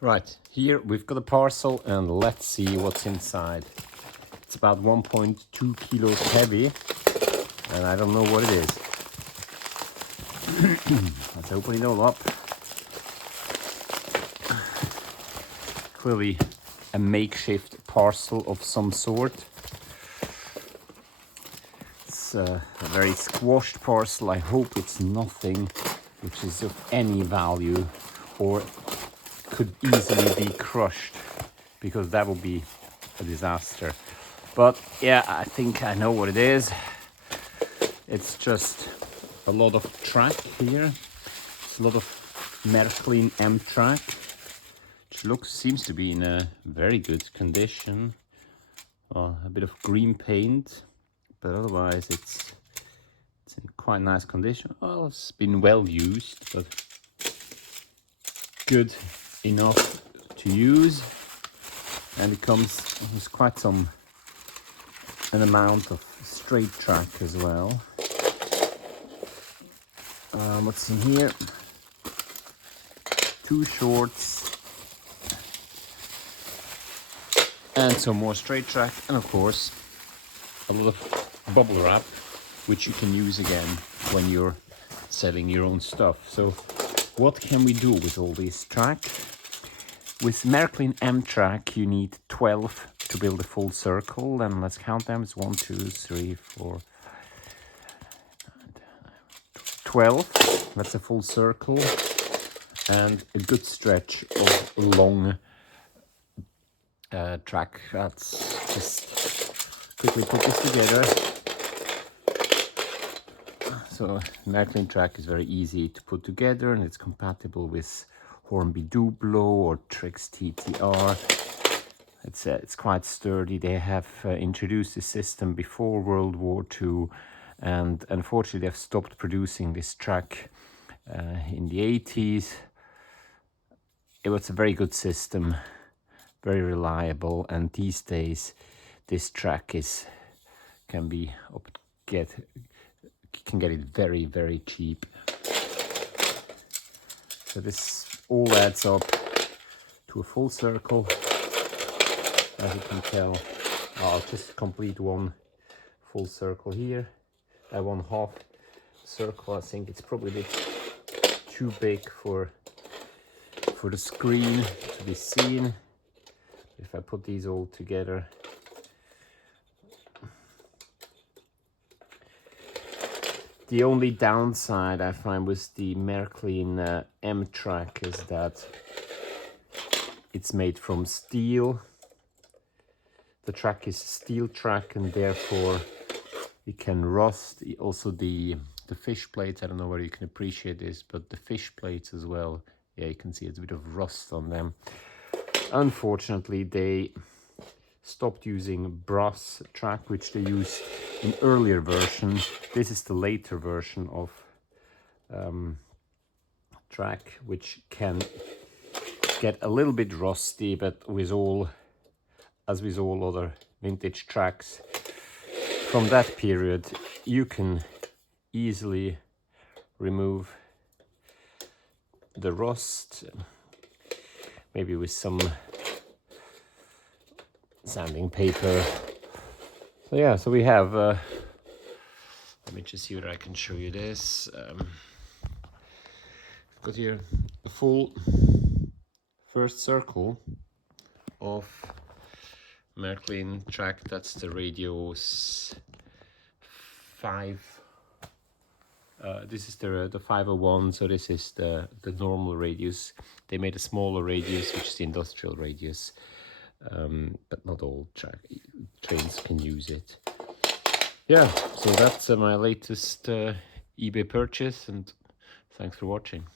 Right, here we've got a parcel and let's see what's inside. It's about 1.2 kilos heavy and I don't know what it is. Let's open it all up. Clearly a makeshift parcel of some sort. It's a very squashed parcel. I hope it's nothing which is of any value or could easily be crushed, because that would be a disaster. But yeah, I think I know what it is. It's just a lot of track here. It's a lot of Märklin M track, which seems to be in a very good condition. A bit of green paint, but otherwise it's in quite nice condition. Well, it's been well used, but good enough to use. And it comes with quite an amount of straight track as well. What's in here? 2 shorts and some more straight track, and of course a lot of bubble wrap, which you can use again when you're selling your own stuff. So what can we do with all this track? With Märklin M track you need 12 to build a full circle, and let's count them. It's 1, 2, 3, 4, 12. That's a full circle and a good stretch of long track. Let's just quickly put this together. So Märklin track is very easy to put together, and it's compatible with Hornby joblot or Trix TTR. It's quite sturdy. They have introduced the system before World War II, and unfortunately they've stopped producing this track in the 80s. It was a very good system, very reliable, and these days this track can get it very, very cheap. So this all adds up to a full circle. As you can tell, I'll just complete one full circle here. That 1/2 circle, I think it's probably a bit too big for the screen to be seen. If I put these all together, the only downside I find with the Märklin M track is that it's made from steel. The track is steel track, and therefore it can rust. Also the fish plates, I don't know whether you can appreciate this, but the fish plates as well, yeah, you can see it's a bit of rust on them. Unfortunately, they stopped using brass track, which they used in earlier version. This is the later version of track, which can get a little bit rusty, but as with all other vintage tracks from that period, you can easily remove the rust, maybe with some sanding paper. So yeah, so we have let me just see whether I can show you this. I've got here a full first circle of Märklin track. That's the radius 5. This is the 501, so this is the normal radius. They made a smaller radius, which is the industrial radius, but not all trains can use it. Yeah, so that's my latest eBay purchase, and thanks for watching.